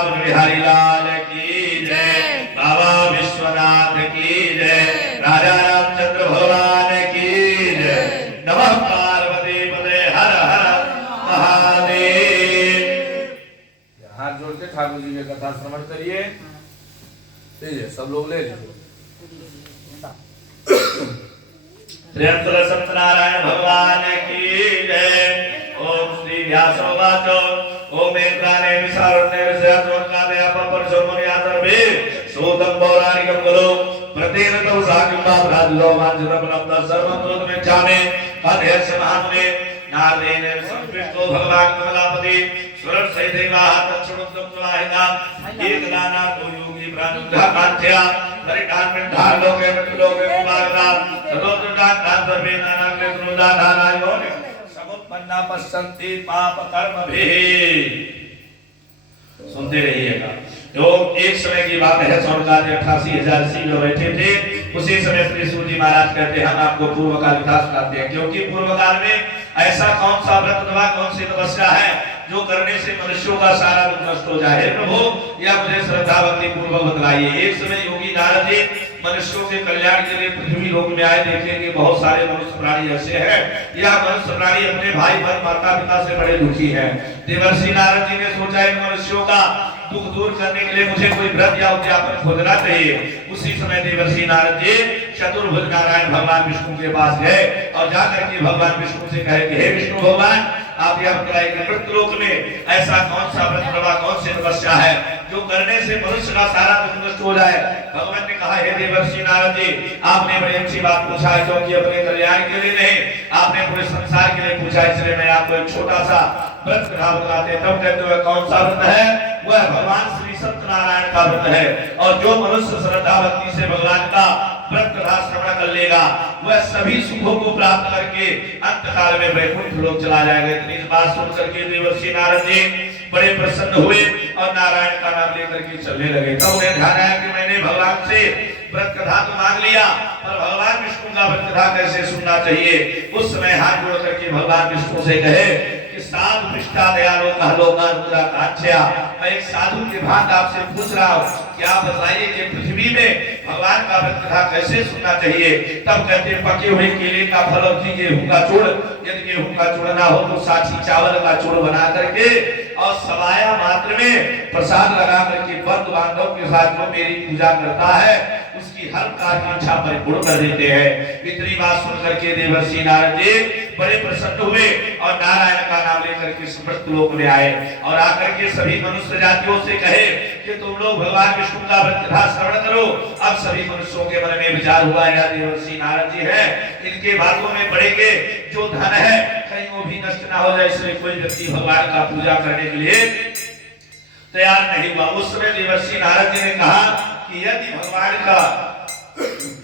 वृंदावन बिहारी लाल की जय, बाबा विश्वनाथ की जय, राजा रामचंद्र भगवान की जय। नमः पार्वती पते हर हर महादेव। हाथ जोड़ के ठाकुर जी के कथा श्रवण करिए। लीजिए सब लोग ले लीजिए। त्र्यंबक सत्यनारायण भगवान की जय। ओम श्री व्यासोवाच ओम इंद्राणे विशारण्ये विषयात्मकादे अपपर्शोमनियादर्भे सूतं पौराणिकं गुरु प्रतेन तव साकिंबाद राजलो मांजरपनम सर्वं तोतमेच्छामि अधेश महामुने नारदेन संस्कृतो भगवान कमलापति स्वरण सहितेवाह तत्सुणुक्तं स्वाहिता एकदाना तो योगी प्राणुद्धा कांत्या परिधान में धार लोके लोके मुबारका तदोत्तरान सर्वे नानाग्ने सुनुदानायो समुत्पन्ना पश्यन्ति पाप कर्मभिः। सुनते रहिएगा। तो एक समय की बात है, स्वर्गाद 88,000 ऋषि जो बैठे थे, उसी समय श्री सूजी महाराज कहते हैं हम आपको पूर्व काल कथा सुनाते हैं, क्योंकि पूर्व काल में ऐसा कौन सा व्रत अथवा कौन सी तपस्या है जो करने से मनुष्यों का सारा दुख नष्ट हो जाए। प्रभु या मुझे श्रद्धा भक्ति पूर्वक बतलाइए। एक समय योगी नारद जी मनुष्यों के कल्याण के लिए पृथ्वी लोक में आए। देखेंगे बहुत सारे मनुष्य प्राणी ऐसे हैं, या मनुष्य प्राणी अपने भाई बहन माता पिता से बड़े दुखी हैं। देवर्षि नारद जी ने सोचा इन मनुष्यों का दुख दूर करने के लिए मुझे कोई व्रत या उद्यापन खोजना चाहिए। उसी समय देवर्षि नारद जी चतुर्भुज नारायण भगवान विष्णु के पास गए और जाकर के भगवान विष्णु से कहे कि हे विष्णु भगवान, आप यह बताइए मृत्युलोक में ऐसा कौन सा व्रत अथवा कौन सी तपस्या है जो करने से मनुष्य का सारा दुख नष्ट हो जाए। भगवान ने कहा हे देवर्षि नारद जी, आपने बड़ी अच्छी बात पूछा है, क्योंकि अपने कल्याण के लिए नहीं, आपने पूरे संसार के लिए पूछा। इसलिए मैं आपको एक छोटा सा व्रत कथा बताते हैं। तब कहते हुए कौन सा व्रत है? वह भगवान श्री सत्यनारायण का व्रत है। और जो मनुष्य श्रद्धा भक्ति से भगवान का व्रत कथा श्रवण कर लेगा वह सभी सुखों को प्राप्त करके अंत काल में वैकुंठ लोक चला जाएगा। इतनी बात सुन करके देवर्षि नारद जी बड़े प्रसन्न हुए और नारायण का नाम लेकर के चलने लगे। तब उन्हें ध्यान आया कि मैंने भगवान से व्रत कथा तो मांग लिया, पर भगवान विष्णु का व्रत कथा कैसे सुनना चाहिए। उस समय हाथ जोड़ करके भगवान विष्णु से कहे कि साधु पृष्ठा दयालो कहलोका रुद्रा कांक्षा, मैं एक साधु के भांति आपसे पूछ रहा हूँ कि आप बताइए कि पृथ्वी में भगवान का व्रत कथा कैसे सुनना चाहिए। तब कहते पके हुए केले का फल और गेहूं का चूड़, यदि गेहूं का चूड़ ना हो तो साठी चावल का चूड़ बना करके और सवाया मात्र में प्रसाद लगा करके बंधु बांधव के साथ जो मेरी पूजा करता है उसकी हर कार्य की इच्छा परिपूर्ण कर देते हैं। इतनी बात सुन करके देवर्षि नारद जी बड़े प्रसन्न हुए और नारायण का नाम लेकर के मृत्यु लोक में आए और आकर के सभी मनुष्य जातियों से कहे कि तुम लोग भगवान विष्णु का व्रत कथा श्रवण करो। अब सभी मनुष्यों के मन में विचार हुआ या देवर्षि नारद जी है, इनके बातों में पड़ेंगे जो धन है कहीं वो भी नष्ट ना हो जाए, इसलिए कोई व्यक्ति भगवान का पूजा करने के लिए तैयार नहीं हुआ। उस समय देवर्षि नारद जी ने कहा कि यदि भगवान का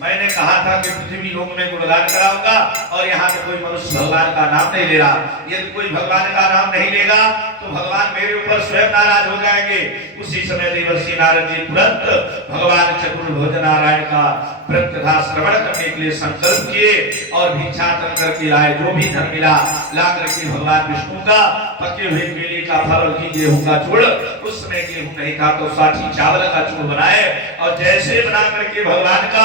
मैंने कहा था कि पृथ्वी लोक में गुणगान कराऊंगा और यहाँ से कोई मनुष्य भगवान का नाम नहीं ले रहा, यदि कोई भगवान का नाम नहीं लेगा तो भगवान मेरे ऊपर स्वयं नाराज हो जाएंगे। उसी समय देवर्षि नारद जी तुरंत भगवान चतुर्भुज नारायण का व्रत कथा श्रवण करने के लिए संकल्प किए और भिक्षाटन करके लाए। जो भी धन मिला ला करके भगवान विष्णु का पके हुए केले का फल और गेहूं का चूड़, उस समय गेहूं नहीं था तो साठी चावल का चूड़ बनाए और जैसे बना करके भगवान का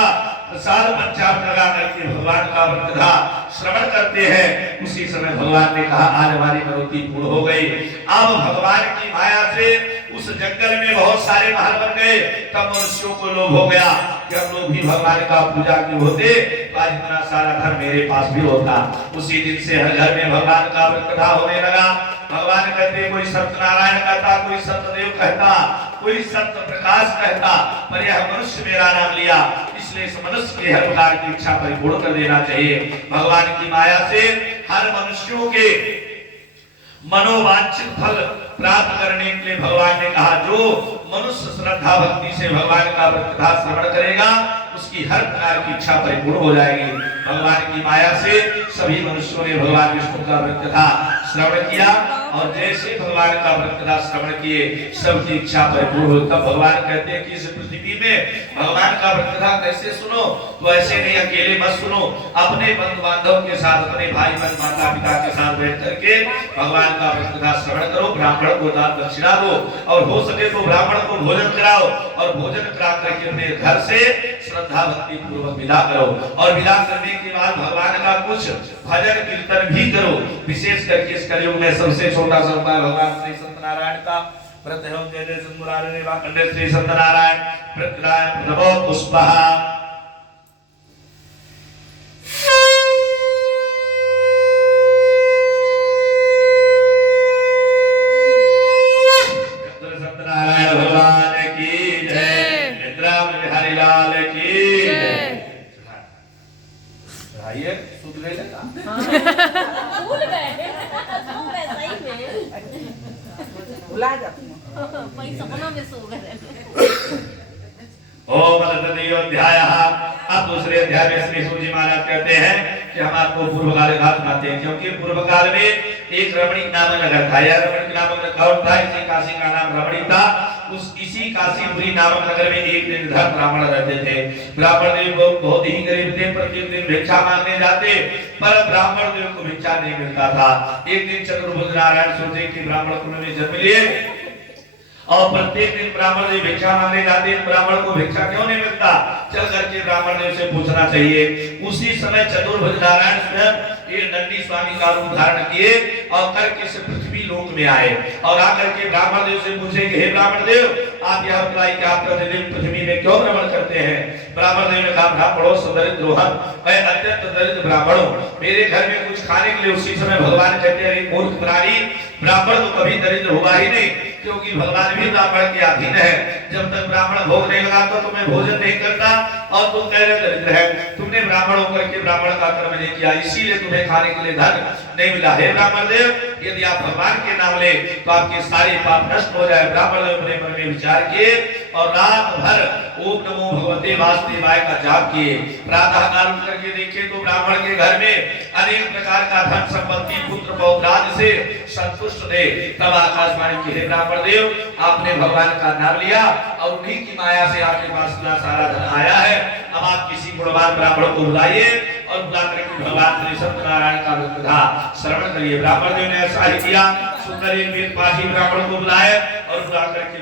प्रसाद पंचामृत लगा करके भगवान का व्रत कथा श्रवण करते हैं। उसी समय भगवान ने कहा आज हमारी मनोती पूर्ण हो गई। अब भगवान की माया से उस जंगल में बहुत सारे महल बन गए। तब मनुष्यों को लोभ हो गया कि हम लोग भी भगवान का पूजा क्यों होते, आज इतना सारा धन मेरे पास भी होता। उसी दिन से हर घर में भगवान का व्रत कथा होने लगा। भगवान कहते कोई सत्यनारायण कहता, कोई सत्यदेव कहता, कोई सत्य प्रकाश कहता, पर यह मनुष्य मेरा नाम लिया, इसलिए इस मनुष्य की हर प्रकार की इच्छा परिपूर्ण कर देना चाहिए। भगवान की माया से हर मनुष्यों के मनोवांछित फल प्राप्त करने के लिए भगवान ने कहा जो मनुष्य श्रद्धा भक्ति से भगवान का व्रत कथा श्रवण करेगा उसकी हर प्रकार की इच्छा परिपूर्ण हो जाएगी। भगवान की माया से सभी मनुष्यों ने भगवान विष्णु का व्रत कथा श्रवण किया और जैसे भगवान का व्रत कथा श्रवण किए सबकी इच्छा परिपूर्ण हुई। तब भगवान कहते हैं कि इस पृथ्वी में भगवान का व्रत कथा कैसे सुनो, तो ऐसे नहीं अकेले मत सुनो, अपने बंधु बांधव के साथ, अपने भाई बहन माता पिता के साथ बैठ करके भगवान का व्रत कथा श्रवण करो, ब्राह्मण को दान दक्षिणा दो, और हो सके तो ब्राह्मण को भोजन कराओ, और भोजन करा करके अपने घर से श्रद्धा भक्ति पूर्वक विदा करो, और विदा करने के बाद भगवान का कुछ भजन कीर्तन भी करो। विशेष करके इस कलयुग में सबसे छोटा सा उपाय भगवान श्री सत्यनारायण का व्रत है। जय जय सुंदरारे देवा कंडे श्री सत्यनारायण प्रत्यय नमो पुष्पः। सत्यनारायण भगवान की जय, इंद्रावन बिहारी लाल की जय। आइए सूत गए ना, भूल गए सो गए सही में, भुला जाती हूँ। वही सपना में सो गए। ओम अध्यायः। अब दूसरे अध्याय में श्री सूत जी महाराज कहते हैं कि हम आपको पूर्व काल का सुनाते हैं, क्योंकि पूर्व काल में एक रमणीक नामक नगर था। यह रमणीक नामक कौन था? इसी काशी का नाम रमणीक था। उस इसी काशीपुरी नामक नगर में एक निर्धन ब्राह्मण रहते थे। ब्राह्मण देव बहुत ही गरीब थे, प्रत्येक दिन भिक्षा मांगने जाते, पर ब्राह्मण देव को भिक्षा नहीं मिलता था। एक दिन चतुर्भुज नारायण सोचे कि ब्राह्मण कुल में जन्म लिए और प्रत्येक दिन ब्राह्मण देव भिक्षा मांगने जाते, ब्राह्मण को भिक्षा क्यों नहीं मिलता, चल करके ब्राह्मण देव से पूछना चाहिए। उसी समय चतुर्भुज नारायण स्वयं एक नंदी स्वामी का रूप धारण किए और करके इस पृथ्वी लोक में आए, और आकर के ब्राह्मण देव से पूछे कि हे ब्राह्मण देव, आप यह बताइए कि आप प्रतिदिन पृथ्वी में क्यों भ्रमण करते हैं? ब्राह्मण देव ने कहा, ब्राह्मणों सदरिद्र रोहन, मैं अत्यंत दरिद्र ब्राह्मण हूं, मेरे घर में कुछ खाने के लिए। उसी समय भगवान कहते हैं, मूर्ख प्राणी, ब्राह्मण तो कभी दरिद्र होगा ही नहीं, क्योंकि भगवान भी ब्राह्मण के अधीन है। जब तक ब्राह्मण भोग नहीं लगाता तो मैं भोजन नहीं करता, और तुम कह रहे दरिद्र है। तुमने ब्राह्मण होकर के ब्राह्मण का कर्म नहीं किया, इसीलिए तुम्हें खाने के लिए धन नहीं मिला। हे ब्राह्मण देव, यदि आप भगवान के नाम ले तो आपके सारे पाप नष्ट हो जाए। ब्राह्मण देव अपने मन में विचार किए और रात भर ओम नमो भगवते वासुदेवाय का जाप किए। प्रातः काल उठ करके देखे तो ब्राह्मण के घर में अनेक प्रकार का धन संपत्ति पुत्र पौत्र आदि से संतुष्ट थे। तब आकाशवाणी की, हे ब्राह्मण देव, आपने भगवान का नाम लिया और उन्हीं की माया से आपके पास इतना सारा धन आया है। अब आप किसी गुणवान ब्राह्मण को बुलाइए और बुला करके भगवान श्री सत्यनारायण का कथा श्रवण करिए। ब्राह्मण देव ने ऐसा ही किया। सुंदर एक वेद पाठी ब्राह्मण को बुलाए और बुला करके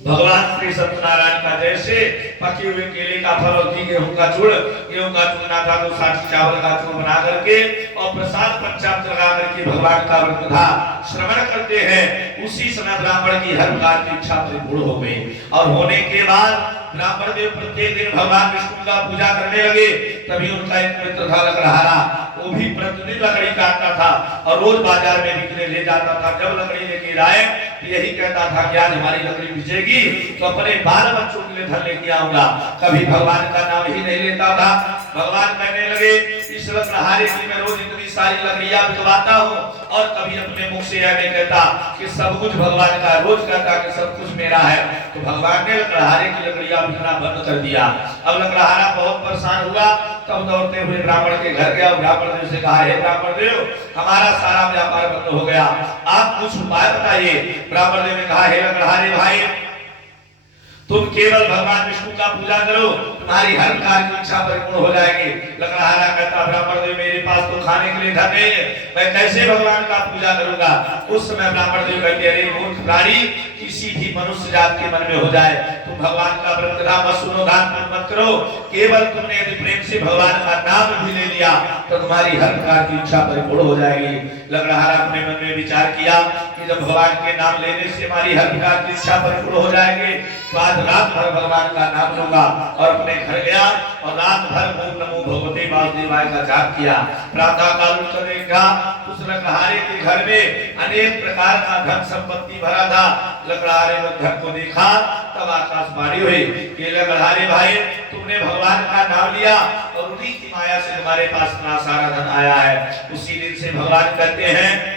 भगवान श्री सत्यनारायण का जैसे पके हुए केले का फल और गेहूं का चूरना था तो साथी चावल का चूर बना करके और प्रसाद पंचामृत लगा करके भगवान का व्रत कथा श्रवण करते हैं। उसी समय ब्राह्मण की हर प्रकार की इच्छा परिपूर्ण हो गई, और होने के बाद ब्राह्मण देव प्रत्येक दिन भगवान विष्णु का पूजा करने लगे। तभी उनका एक मित्र था लकड़हारा, वो भी प्रतिदिन लकड़ी काटता था और रोज बाजार में बिकने ले जाता था। जब लकड़ी लेके आए तो यही कहता था कि आज हमारी लकड़ी बिकेगी तो अपने बाल बच्चों के लिए धन लेके आऊंगा। कभी भगवान का नाम ही नहीं लेता था। भगवान कहने लगे, इस लकड़हारे की मैं रोज इतनी सारी लकड़ियां बिकवाता हूँ, और कभी अपने मुख से यह नहीं कहता कि सब कुछ भगवान का, रोज कहता कि सब कुछ मेरा है। तो भगवान ने लकड़हारे की लकड़ियां बिकना बंद कर दिया। अब लकड़हारा बहुत परेशान हुआ, तब दौड़ते हुए ब्राह्मण के घर गया और ब्राह्मण देव से कहा, हे ब्राह्मण देव, हमारा सारा व्यापार बंद हो गया, आप कुछ उपाय बताइए। ब्राह्मण देव ने कहा, हे लकड़हारे भाई, तुम केवल भगवान विष्णु का पूजा करो, तुम्हारी हर प्रकार की इच्छा परिपूर्ण हो जाएगी। लकड़हारा कहता, ब्राह्मण देव, मेरे पास तो खाने के लिए धन नहीं है, मैं कैसे भगवान का पूजा करूंगा? उस समय ब्राह्मण देव कहते, अरे मूर्ख प्राणी, किसी भी मनुष्य जात के मन में हो जाए, तुम भगवान का व्रत कथा मत सुनो, दान मत करो, केवल तुमने यदि प्रेम से भगवान का नाम भी ले लिया तो तुम्हारी हर प्रकार की इच्छा परिपूर्ण हो जाएगी। लकड़हारा अपने मन में विचार किया कि जब भगवान के नाम लेने से हमारी हर प्रकार की इच्छा परिपूर्ण हो जाएगी तो आज रात भर भगवान का नाम लूंगा। और अपने घर गया और रात भर ओम नमो भगवते वासुदेवाय का जाप किया। प्रातः काल उठ कर देखा, उस लकड़हारे के घर में अनेक प्रकार का धन संपत्ति भरा था। लकड़हारे ने धन को देखा, तब आकाशवाणी हुई कि लकड़हारे भाई, तुमने भगवान का नाम लिया और उन्हीं की माया से तुम्हारे पास इतना सारा धन आया है। उसी दिन से भगवान कहते हैं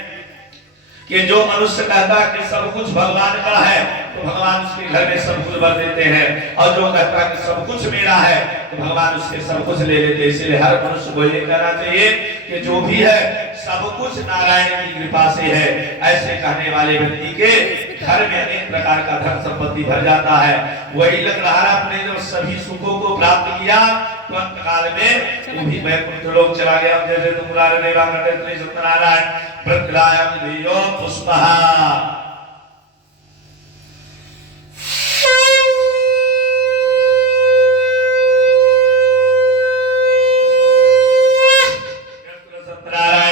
कि जो मनुष्य कहता है कि सब कुछ भगवान का है तो भगवान उसके घर में सब कुछ भर देते हैं, और जो कहता है कि सब कुछ मेरा है तो भगवान उससे सब कुछ ले लेते हैं। इसलिए हर मनुष्य को ये कहना चाहिए कि जो भी है सब कुछ नारायण की कृपा से है। ऐसे कहने वाले व्यक्ति के घर में अनेक प्रकार का धन संपत्ति भर जाता है। वही लकड़हारा अपने जब सभी सुखों को प्राप्त किया तो अंतकाल में वो भी वैकुंठ लोक चला गया। जैसे तुमरारे देवांगते श्री सत्यनारायण प्रकृलायम धियो पुष्पहा।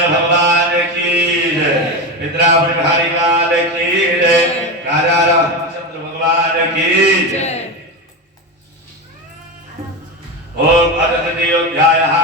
भगवान की जय, विद्रावण बिहारी लाल की जय, राजा रामचंद्र भगवान की जय। ओम अद्वितीयोऽध्यायः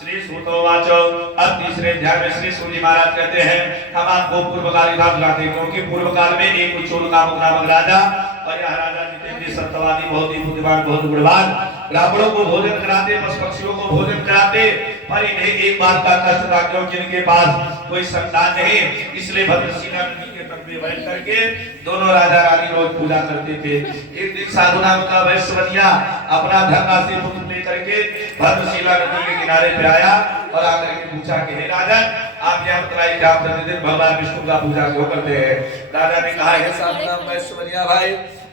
श्री सूतोवाच। अब तीसरे अध्याय में श्री सूत जी महाराज कहते हैं हम आपको पूर्व काल का बताते हैं, क्योंकि पूर्व काल में एक उच्चोल नामक राजा, और यह राजा जितेंद्र सत्यवादी, बहुत ही बुद्धिमान, बहुत गुणवान, ब्राह्मणों को भोजन कराते, पशु पक्षियों को भोजन कराते, पर इन्हें एक बात का कष्ट था, क्योंकि इनके पास कोई संतान नहीं। इसलिए भद्रशिला नदी के तट पे बैठ करके दोनों राजा रानी रोज पूजा करते थे। एक दिन साधु नाम का वैश्यवनिया अपना धन राशि पुत्र लेकर के भद्रशिला नदी के किनारे पे आया और आकर के पूछा कि हे राजन, आप यहाँ बताइए कि आप प्रतिदिन भगवान विष्णु का पूजा क्यों करते हैं? राजा ने कहा, हे साधु नाम वैश्यवनिया भाई,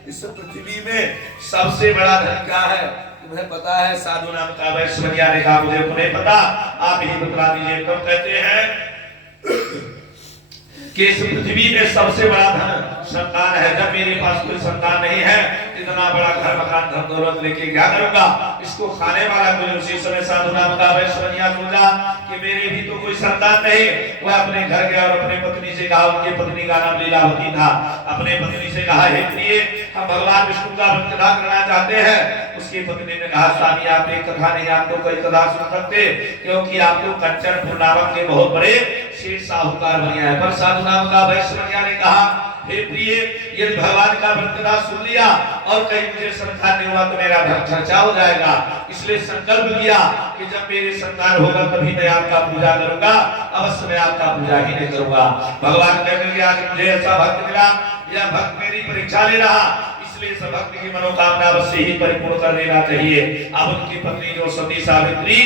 इस पृथ्वी में सबसे बड़ा धन क्या है तुम्हें पता है? साधु नाम का वैश्यवनिया ने कहा, मुझे नहीं पता, आप ही बता दीजिए। तो कहते हैं कि इस पृथ्वी में सबसे बड़ा धन संतान है। जब मेरे पास कोई संतान नहीं है, इतना बड़ा घर मकान धन दौलत लेके क्या करूंगा? इसको खाने वाला कोई। उसी समय साधु नाम का वैश्यवनिया सोचा कि मेरे भी तो कोई संतान नहीं। वह अपने घर गया और अपने पत्नी से कहा, उनकी पत्नी का नाम लीलावती था, अपने पत्नी से कहा, हे प्रिय, हम भगवान विष्णु का कथा करना चाहते हैं। उसकी पत्नी ने कहा, स्वामी आप एक कथा नहीं, आप तो कोई कथा सुन सकते, क्योंकि आप तो कंचनपुर नामक के बहुत बड़े शेर साहूकार बन गया है। पर साधु नाम का वैश्यवनिया ने कहा, हे प्रिय, यदि भगवान का कथा सुन लिया और कहीं मुझे संतान नहीं हुआ तो मेरा धन खर्चा हो जाएगा। इसलिए संकल्प किया कि जब मेरे संतान होगा तभी मैं आपका पूजा करूंगा, अवश्य मैं आपका पूजा ही नहीं करूंगा। भगवान कहते हैं आज मुझे ऐसा भक्त मिला, यह भक्त मेरी परीक्षा ले रहा, इसलिए इस भक्त की मनोकामना अवश्य ही परिपूर्ण कर देना चाहिए। अब उनकी पत्नी जो सती सावित्री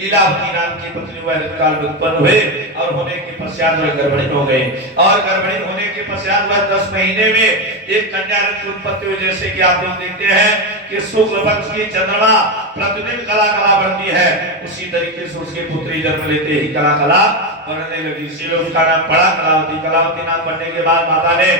लीलावती नाम की पत्नी वह काल में उत्पन्न हुए और होने के पश्चात वह गर्भिणी हो गई, और गर्भिणी होने के पश्चात वह 10 महीने में एक कन्या रत्न की उत्पत्ति हुई। जैसे कि आप लोग देखते हैं कि शुक्ल पक्ष की चंद्रमा प्रतिदिन कला कला बढ़ती है, उसी तरीके से उसके पुत्री जन्म लेते ही कला कला बढ़ने लगी। इसीलिए उसका नाम पड़ा कलावती। कलावती नाम पड़ने के बाद माता ने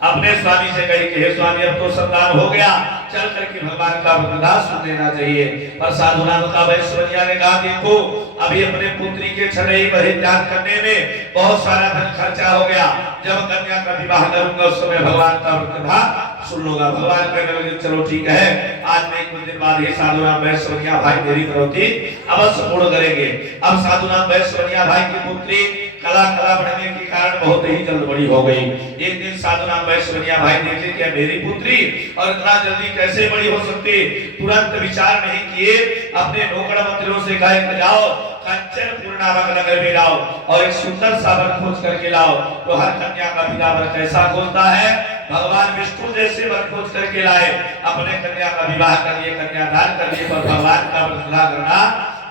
अपने स्वामी से कही कि हे स्वामी, अब तो संतान हो गया, चल करके भगवान का कथा सुन लेना चाहिए। पर साधु नाम का वैश्यवनिया ने कहा, देखो अभी अपने पुत्री के छनई परित्याग करने में बहुत सारा धन खर्चा हो गया, जब कन्या का विवाह करूंगा उस समय भगवान का कथा सुन लूंगा। भगवान कहने लगे, चलो ठीक है, आज मैं कुछ दिन बाद ही साधु नाम वैश्यवनिया भाई मेरी प्रवृत्ति अवश्य पूर्ण करेंगे। अब साधु नाम वैश्यवनिया भाई की पुत्री कला कला बढ़ने के कारण बहुत ही जल्द बड़ी हो गई। एक दिन साधु नाम वैश्यवनिया भाई देखे कि मेरी पुत्री और इतना जल्दी कैसे बड़ी हो सकती, तुरंत विचार नहीं किए, अपने नौकर मंत्रियों से कहा, जाओ कंचनपुर नामक नगर में लाओ और एक सुंदर सा वर खोज करके लाओ। तो हर कन्या का पिता वर कैसा खोजता है? भगवान विष्णु जैसे वर खोज करके लाए, अपने कन्या का विवाह कर लिए, कन्यादान कर लिए, पर भगवान का व्रत करना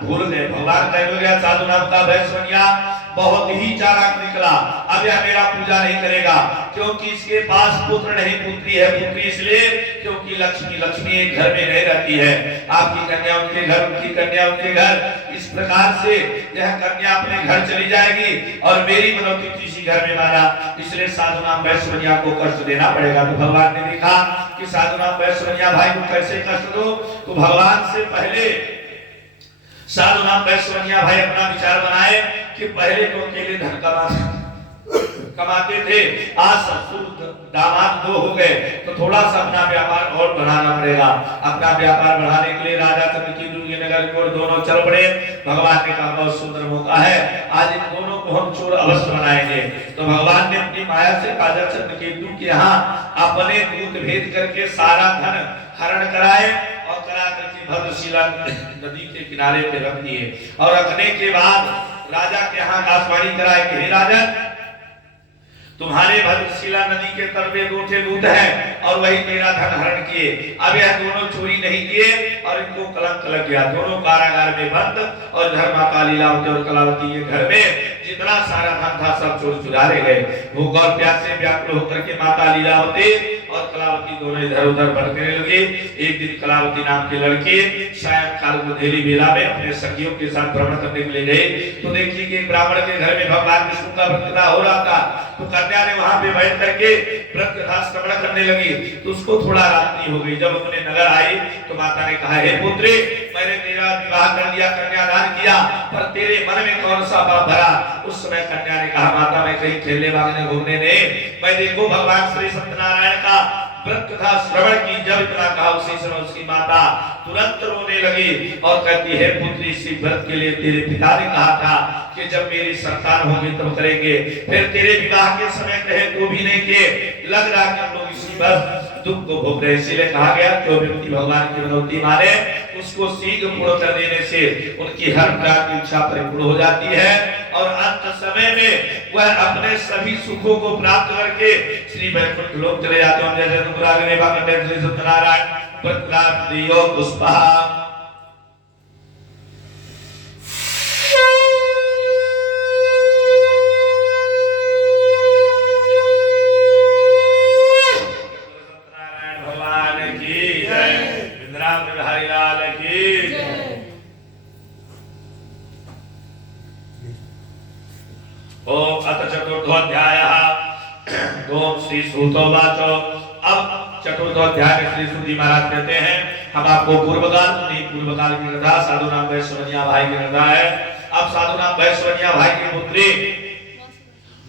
भूल गए। भगवान कहने लगे, साधु नाम का वैश्यवनिया बहुत ही चालाक निकला, अब यह मेरा पूजा नहीं करेगा, क्योंकि इसके पास पुत्र नहीं पुत्री है। पुत्री इसलिए क्योंकि लक्ष्मी एक घर में नहीं रहती है, आपकी कन्या उनके घर, उनकी कन्या उनके घर। इस प्रकार से यह कन्या अपने घर चली जाएगी और मेरी मनोतिथि इसी घर में माना, इसलिए साधु नाम वैश्यवनिया को कष्ट देना पड़ेगा। तो भगवान ने देखा कि साधु नाम वैश्यवनिया भाई को कैसे कष्ट दो, तो भगवान से पहले साधु नाम वैश्यवनिया भाई अपना विचार बनाए कि पहले तो अकेले धन कमाते थे, आज ससुर दामाद 2 हो गए, तो थोड़ा सा अपना व्यापार और बढ़ाना पड़ेगा। अपना व्यापार बढ़ाने के लिए राजा चंद्रकेतु के नगर की ओर दोनों चल पड़े। भगवान ने कहा, बहुत सुंदर मौका है, आज इन दोनों को हम चोर अवश्य बनाएंगे। तो भगवान ने अपनी माया से राजा चंद्रकेतु के यहाँ अपने दूत भेज करके सारा धन हरण कराए और करा करके भद्रशिला नदी के किनारे पे रख दिए। और रखने के बाद राजा के यहाँ आकाशवाणी कराए कि हे राजन, तुम्हारे भद्रशिला नदी के तट पे 2 थे दूत हैं और वही मेरा धन हरण किए। अब यह दोनों चोरी नहीं किए और इनको कलंक लग गया। दोनों कारागार में बंद और इधर माता लीलावती और कलावती के घर में जितना सारा धन था सब चोर चुराए गए। भूख और प्यास से व्याकुल होकर के माता लीलावती और कलावती दोनों इधर उधर भटकने लगे। एक दिन कलावती नाम के लड़के सायंकाल को अंधेरी बेला में अपने सखियों के साथ भ्रमण करने के लिए गए तो देखिए कि एक ब्राह्मण के घर में भगवान विष्णु का व्रत कथा हो रहा था। तो कन्या ने वहां पे बैठ करके व्रत कथा श्रवण करने लगी तो उसको थोड़ा रात्रि हो गई। जब अपने नगर आई तो माता ने कहा, हे पुत्री, मैंने तेरा विवाह कर दिया, कन्यादान किया, पर तेरे मन में कौन सा पाप भरा? उस समय कन्या ने कहा, माता मैं कहीं खेलने भागने घूमने नहीं, मैं देखो भगवान श्री सत्यनारायण का व्रत कथा श्रवण की। जब इतना कहा उसी समय उसकी माता तुरंत रोने लगी और कहती है, पुत्री, इसी व्रत के लिए तेरे पिता ने कहा था कि जब मेरी संतान होगी तब करेंगे, फिर तेरे विवाह के समय कहे तो भी नहीं किए। लग रहा कि हम लोग इसी बस दुख को भोग रहे। इसीलिए कहा गया जो व्यक्ति भगवान की मनौती माने उसको शीघ्र पूर्ण कर देने से उनकी हर प्रकार की इच्छा परिपूर्ण हो जाती है और अंत समय में वह अपने सभी सुखों को प्राप्त करके श्री वैकुंठ लोक चले जाते हैं। जैसे तुमरागने बाकंडे श्री सत्यनारायण प्रत्याप दियो पुष्पा। ओम अथ चतुर्थोऽध्यायः ओम श्री सूतोवाचो। अब चतुर्थोऽध्याय में श्री सूत जी महाराज कहते हैं, हम आपको पूर्वकाल की कथा साधु नाम वैश्वनिया भाई की कथा है। अब साधु नाम वैश्वनिया भाई की पुत्री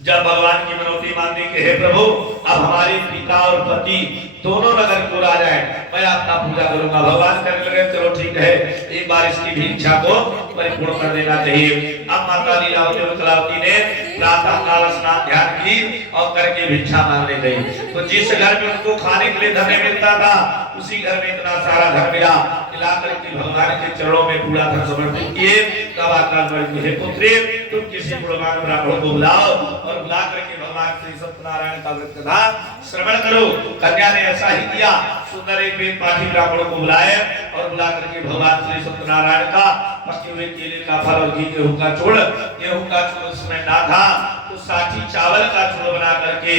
जब भगवान की मनौती मानने के हे प्रभु, अब हमारे पिता और पति दोनों नगर को आ जाए, मैं आपका पूजा करूंगा। भगवान कहने लगे, चलो ठीक है, एक बार इसकी भी इच्छा को परिपूर्ण कर देना चाहिए। अब माता लीलावती और कलावती ने प्रातः काल स्नान ध्यान की और करके भिक्षा मांगने गई। तो जिस घर में उनको खाने के लिए धन मिलता था उसी घर में इतना सारा धन मिला, मिलाकर के भगवान के चरणों में पूरा धन समर्पित किए। तब आकाश में, हे पुत्री, तुम किसी गुणवान ब्राह्मण को बुलाओ और बुला करके भगवान श्री सत्यनारायण का व्रत कथा श्रवण करो। कन्या ने ऐसा ही किया। सुंदर एक वेद पाठी ब्राह्मणों को बुलाए और बुला करके भगवान श्री सत्यनारायण का पके हुए केले का फल और घी गेहूं का चूड़, गेहूं का चूड़ उसमें ना था तो साठी चावल का चूड़ बना करके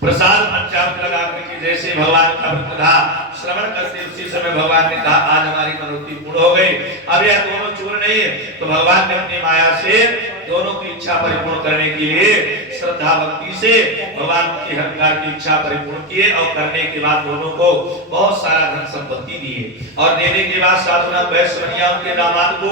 प्रसाद पंचामृत लगा करके जैसे भगवान का व्रत कथा श्रवण करते उसी समय भगवान ने कहा, आज हमारी मनोती पूर्ण हो गई। अब यह दोनों चूर नहीं है तो भगवान ने अपनी माया से दोनों की इच्छा परिपूर्ण करने के लिए श्रद्धा भक्ति से भगवान की हर प्रकार की इच्छा परिपूर्ण किए और करने के बाद दोनों को बहुत सारा धन संपत्ति दिए। और देने के बाद साधु नाम वैश्वनिया उनके दामाद को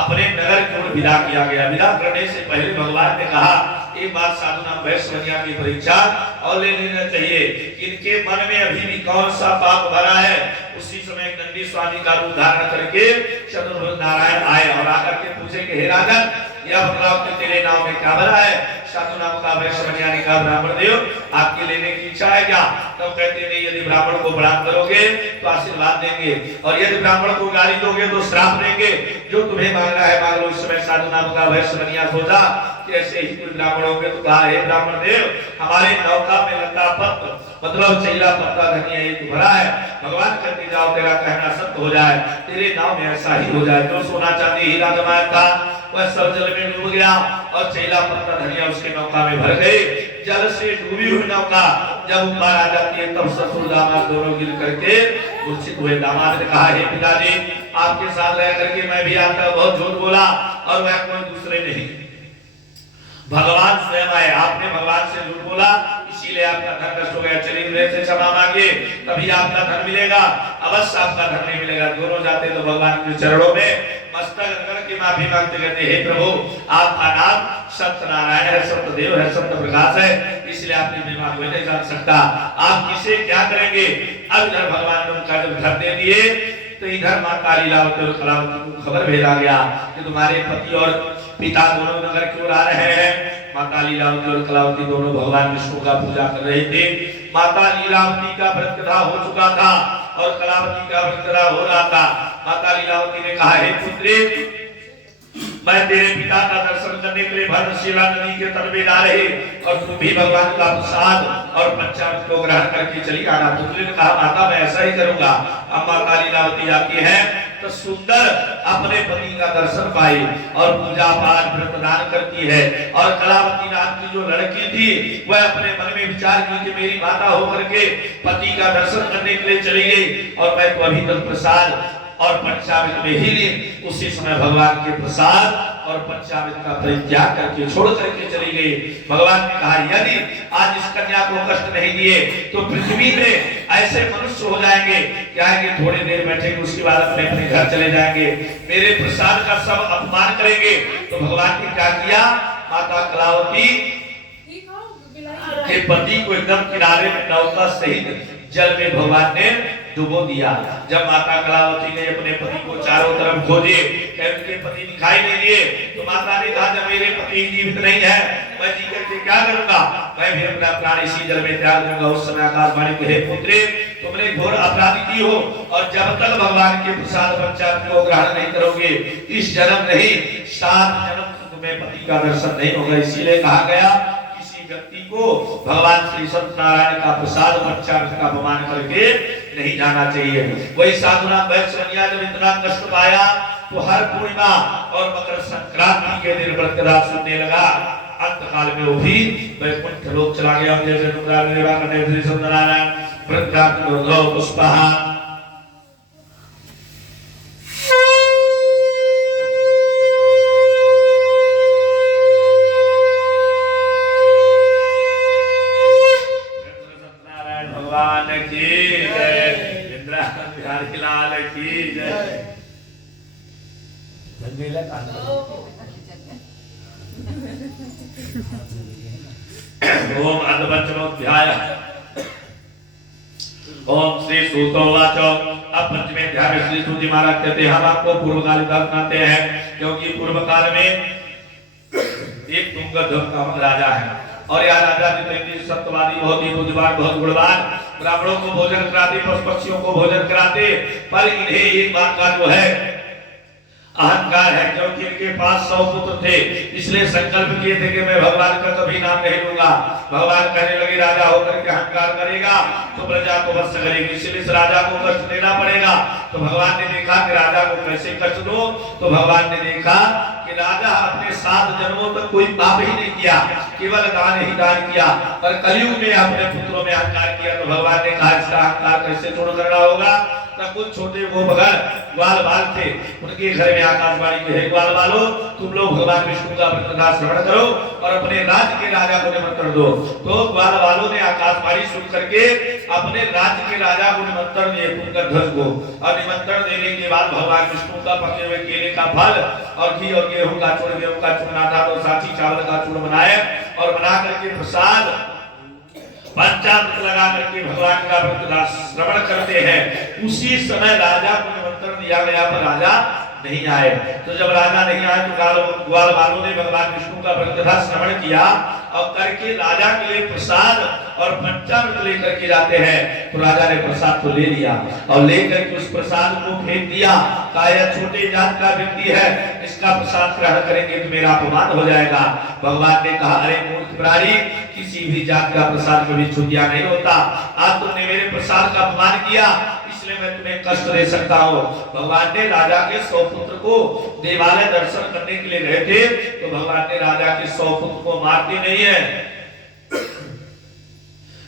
अपने नगर की ओर विदा किया गया। विदा करने से पहले भगवान ने कहा, एक बार साधु नाम वैश्वनिया की परीक्षा और ले लेना चाहिए, इनके मन में अभी भी कौन सा पाप भरा है। उसी समय नंदी स्वामी का रूप धारण करके चतुर्भुज नारायण आए और आकर के पूछे कि हे राजन, यह बताओ कि तेरे नाम में क्या भरा है। साधु नाम का वैश्वनिया ने कहा, ब्राह्मण देव, आपके लेने की इच्छा है क्या? तो कहते नहीं, यदि ब्राह्मण को प्रणाम करोगे तो आशीर्वाद देंगे और यदि ब्राह्मण को गाली दोगे तो श्राप देंगे। जो तुम्हें मांगना है मांग लो। इस समय साधु नाम का वैश्वनिया सोचा कि ऐसे ही कोई ब्राह्मण होंगे तो कहा, हे ब्राह्मण देव, हमारे नौका में लता पत्र मतलब चैला पत्ता धनिया ये तो भरा है। भगवान कहते जाओ तेरा कहना सत्य हो जाए, तेरे नाम में ऐसा ही हो जाए। जो सोना चांदी हीरा जमाया था वह सब जल में डूब गया और चैला पत्ता धनिया उसके नौका में भर गई। जल से डूबी हुई नौका जब ऊपर आ जाती है तब ससुर दामाद दोनों गिर करके मूर्छित हुए। दामाद ने कहा, हे पिताजी, आपके साथ रह करके मैं भी आपका बहुत झूठ बोला और वह कोई दूसरे नहीं, भगवान स्वयं आए। आपने भगवान से झूठ बोला इसीलिए आपका धन नष्ट हो गया। चलिए मेरे से क्षमा मांगिए तभी आपका धन मिलेगा, अवश्य आपका धन नहीं मिलेगा। दोनों जाते तो भगवान के चरणों में मस्तक रगड़ के माफी मांगते कहते, हे प्रभु, आपका नाम सत्यनारायण है, सत्यदेव है, सत्य प्रकाश है, इसलिए आपने मेरा कोई नहीं जान सकता। आप किसे क्या करेंगे? अब इधर भगवान ने उनका जब घर दे दिए तो इधर माता लीलावती और कलावती को खबर भेजा गया कि तुम्हारे पति और पिता दोनों नगर की ओर आ रहे हैं। माता लीलावती और कलावती दोनों भगवान विष्णु का पूजा कर रहे थे। माता लीलावती का व्रत कथा हो चुका था और कलावती का व्रत कथा हो रहा था। माता लीलावती ने कहा, हे पुत्री, मैं तेरे पिता का दर्शन करने के लिए भद्रशिला नदी के तट पे जा रही और तुम भी भगवान का प्रसाद और पंचामृत को ग्रहण करके चली आना। पुत्री ने कहा माता मैं ऐसा ही करूंगा। अम्मा लीलावती आती है तो सुंदर अपने पति का दर्शन पाई और पूजा पाठ व्रत दान करती है। और कलावती नाम की जो लड़की थी वह अपने मन में विचार की कि मेरी माता होकर के पति का दर्शन करने के लिए चली गई और मैं तो अभी तक प्रसाद और पंचामृत में ही ली। उसी समय भगवान के प्रसाद और पंचामृत का परित्याग करके छोड़ करके चली गई। भगवान ने कहा यदि आज इस कन्या को कष्ट नहीं दिए तो पृथ्वी में ऐसे मनुष्य हो जाएंगे कि आएंगे थोड़ी देर बैठेंगे उसके बाद अपने अपने घर चले जाएंगे, मेरे प्रसाद का सब अपमान करेंगे। तो भगवान ने क्या किया, माता कलावती के पति को एकदम किनारे में नौका सहित जल में भगवान ने डुबो दिया। जब माता कलावती ने अपने पति को चारों तरफ खोजे, उनके पति दिखाई नहीं दिए, तो माता ने कहा जब मेरे पति जीवित नहीं है मैं जी करके क्या करूंगा, मैं भी अपना प्राण इसी जल में त्याग दूंगा। उस समय आकाशवाणी को हे पुत्री तुमने घोर अपराध की हो और जब तक भगवान के प्रसाद पंचामृत को ग्रहण नहीं करोगे इस जन्म नहीं 7 जन्म तुम्हें पति का दर्शन नहीं होगा। इसीलिए कहा गया व्यक्ति को भगवान श्री सत्यनारायण का प्रसाद पंचामृत का अपमान करके नहीं जाना चाहिए। वही साधुना वैष्णविया जब इतना कष्ट पाया तो हर पूर्णिमा और मकर संक्रांति के दिन व्रत कथा सुनने लगा। अंत काल में वो भी वैकुंठ लोक चला गया। जैसे सत्यनारायण व्रत पुष्पहा ओम अध्याय ओम श्री सूतोवाच। अब पंचमे अध्याय में श्री सूत जी महाराज कहते हैं हम आपको पूर्व काल बताते हैं क्योंकि पूर्व काल में एक तुंगध्वज का राजा है और यह राजा जितेंद्र सत्यवादी बहुत ही बुद्धिमान बहुत गुणवान, ब्राह्मणों को भोजन कराते पशु पक्षियों को भोजन कराते, पर इन्हें एक बात का जो है अहंकार है क्योंकि इनके पास 100 पुत्र थे। इसलिए संकल्प किए थे कि मैं भगवान का कभी नाम नहीं लूंगा। भगवान कहने लगे राजा होकर के अहंकार करेगा तो प्रजा को वश करेगी, इसलिए इस राजा को कष्ट देना पड़ेगा। तो भगवान ने देखा कि राजा को कैसे कष्ट दो, तो भगवान ने देखा कि राजा अपने 7 जन्मों तक कोई पाप ही नहीं किया, केवल दान ही दान किया, पर कलयुग में अपने पुत्रों में अहंकार किया। तो भगवान ने कहा इसका अहंकार कैसे छोड़ करना होगा। तब कुछ छोटे वो बगैर ग्वाल बाल थे, उनके घर में आकाशवाणी के हे ग्वाल बालो तुम लोग भगवान विष्णु का व्रत कथा श्रवण करो और अपने राज्य के राजा को निमंत्रण दो। तो ग्वाल बालों ने आकाशवाणी सुन करके अपने राज्य के राजा को निमंत्रण दिए तुंगध्वज को, और निमंत्रण देने के बाद भगवान विष्णु का पके हुए केले का फल और घी और गेहूं का चूर्ण, गेहूं का चूर्ण आटा और साथी चावल का चूर्ण बनाए और बना करके प्रसाद पंचामृत लगा करके भगवान का व्रत श्रवण करते हैं। उसी समय राजा को निमंत्रण दिया गया पर राजा नहीं आए। तो जब राजा नहीं आए तो ग्वाल बालों ने भगवान विष्णु का व्रत कथा श्रवण किया और करके राजा के लिए प्रसाद और पंचामृत लेकर के जाते हैं। तो राजा ने प्रसाद को ले लिया और लेकर के उस प्रसाद को फेंक दिया। कहा यह छोटे जात का व्यक्ति है, इसका प्रसाद ग्रहण करेंगे तो मेरा अपमान हो जाएगा। भगवान ने कहा अरे मूर्ख प्राणी, किसी भी जात का प्रसाद कभी छूटिया नहीं होता। आज तुमने मेरे प्रसाद का अपमान किया इसलिए मैं तुम्हें कष्ट दे सकता हूँ। भगवान ने राजा के 100 पुत्र को देवालय दर्शन करने के लिए गए थे, तो भगवान ने राजा के 100 पुत्र को मारते नहीं है,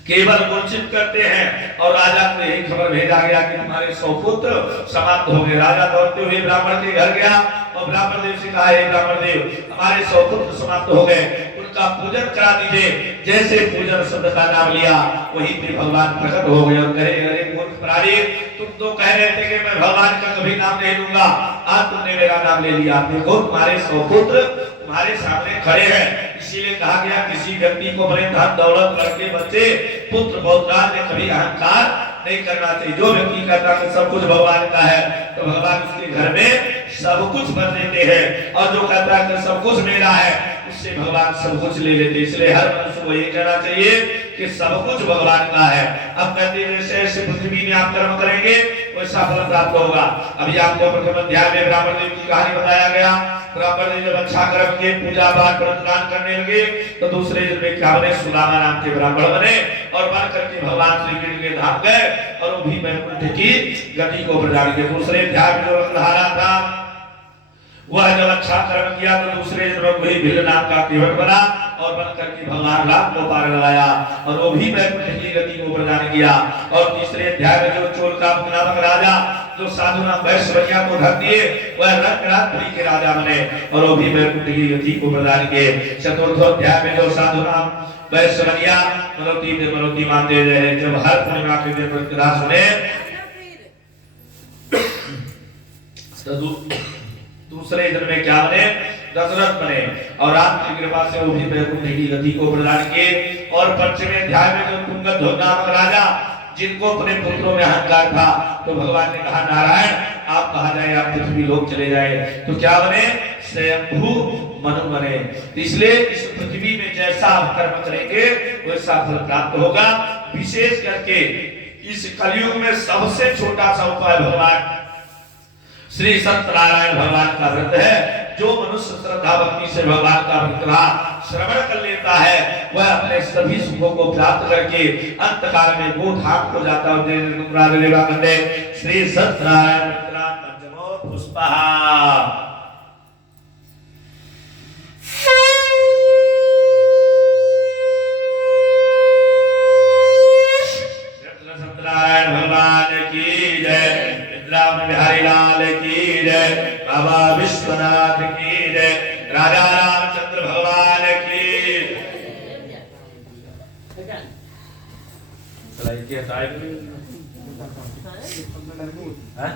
केवल मूर्छित करते हैं। और राजा को यही खबर भेजा गया कि तुम्हारे 100 पुत्र समाप्त हो गए। राजा दौड़ते हुए ब्राह्मण के घर गया और ब्राह्मण देव से कहा हे ब्राह्मण देव हमारे 100 पुत्र समाप्त हो गए, उनका पूजन करा दीजिए। जैसे पूजन शब्द का नाम लिया वहीं पे भगवान प्रकट हो गए और कहे अरे मूर्ख प्राणी, तुम तो कह रहे थे कि मैं भगवान का कभी नाम नहीं लूंगा, आज तुमने मेरा नाम ले लिया। देखो तुम्हारे 100 पुत्र तुम्हारे सामने खड़े हैं। इसीलिए कहा गया किसी व्यक्ति को अपने धन दौलत लड़के बच्चे पुत्र पौत्राद में कभी अहंकार नहीं करना चाहिए। जो व्यक्ति कहता है सब कुछ भगवान का है तो भगवान उसके घर में सब कुछ भर देते हैं, और जो कहता है सब कुछ मेरा है उससे भगवान सब कुछ ले लेते। इसलिए हर मनुष्य को ये कहना चाहिए कि सब कुछ भगवान का है। अब कहते हैं जैसे पृथ्वी में आप कर्म करेंगे वैसा फल प्राप्त होगा। अभी आपको प्रथम अध्याय में ब्राह्मण देव की कहानी बताया गया ब्राह्मण ने जब अच्छा कर्म किए, पूजा पाठ व्रतदान करने लगे, तो दूसरे दिन में क्या बने, सुदामा नाम के ब्राह्मण बने और बन करके भगवान श्री कृष्ण के धाम गए और वो भी वैकुंठ की गति को प्रदान किया। दूसरे अध्याय में जो रत्नहारा था वह जब अच्छा कर्म किया तो दूसरे दिन में वही भिल्ल नाम का केवट बना और बन करके भगवान राम को पार लगाया और वो भी वैकुंठ की गति को प्रदान किया। और तीसरे अध्याय में जो चोर का नामक राजा जो साधु नाम वैश्वर्या को धर दिए वह रंगराजपुरी के राजा बने और वो भी वैकुंठ की गति को प्रदान किए। चतुर्थ अध्याय में जो साधु नाम वैश्वर्या मनोती मानते रहे, जब हर पूर्णिमा के दिन कथा सुने दूसरे दिन में क्या बने, दशरथ बने और राम की कृपा से वो भी वैकुंठ की गति को प्रदान किए। और पंचवें अध्याय में जो तुंगध्वज नामक राजा जिनको अपने पुत्रों में अहंकार था तो भगवान ने कहा नारायण आप कहा जाए, आप पृथ्वी लोक चले जाए, तो क्या बने, स्वयंभू मनु बने। इसलिए इस पृथ्वी में जैसा आप कर्म करेंगे वैसा फल प्राप्त होगा। विशेष करके इस कलयुग में सबसे छोटा सा उपाय भगवान श्री सत्यनारायण भगवान का व्रत है। जो मनुष्य श्रद्धा भक्ति से भगवान का व्रत का श्रवण कर लेता है वह अपने सभी सुखों को प्राप्त करके अंत काल में गोधाम को जाता है। श्री सत्यनारायण पंचमो पुष्पः। सत्यनारायण भगवान की जय, इंद्रावन बिहारी लाल की जय, बाबा विश्वनाथ की जय, राजा रामचंद्र भगवान की। चलाइए क्या टाइम है?